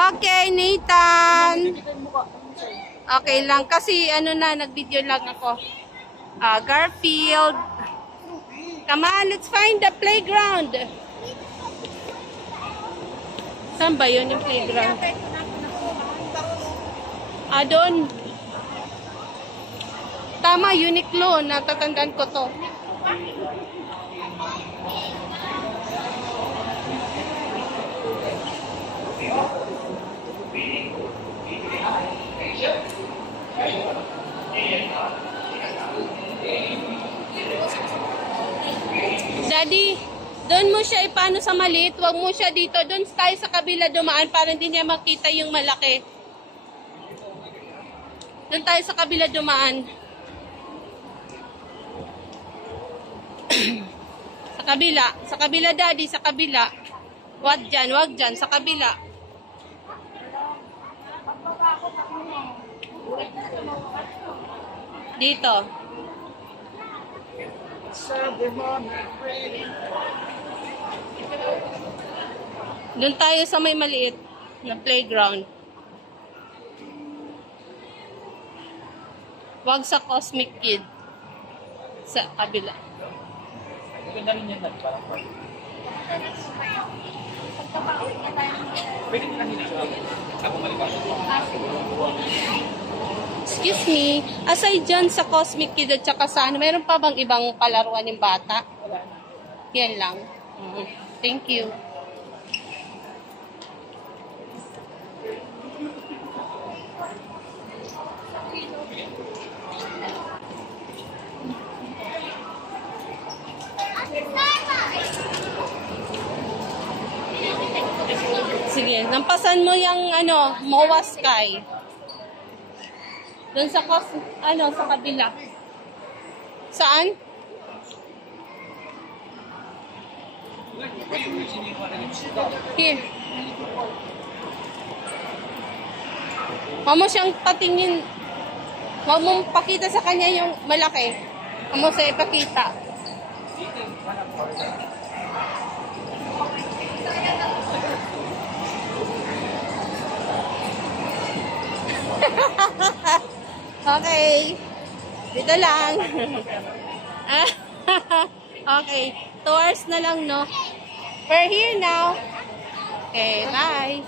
Okay, Nathan. Okay lang. Kasi ano na, nag-video lang ako. Garfield. Come on, let's find the playground. Saan ba yun yung playground? Doon. Tama, Uniqlo. Natatandaan ko to. Daddy, doon mo siya ipano sa maliit. Huwag mo siya dito. Doon tayo sa kabila dumaan para hindi niya makita yung malaki. Doon tayo sa kabila dumaan. Sa kabila. Sa kabila, Daddy. Sa kabila. Wag dyan. Sa kabila. Dito. Doon tayo sa may maliit na playground. Wag sa Cosmic Kid. Sa kabila. Maganda rin yan, parang pwede nila hinagawin. Ako malipas. Excuse me, aside dyan sa Cosmic Kid at saka sa ano, mayroon pa bang ibang palaruan ng bata? Wala na. Yan lang. Thank you. Sige, nampasan mo yung ano, MOA Sky. Doon sa sa kabila. Saan? Here. Huwag mo siyang patingin. Huwag mong pakita sa kanya yung malaki. Huwag mo siya ipakita. Okay. Dito lang. Okay. 2 hours na lang, no? We're here now. Okay, bye.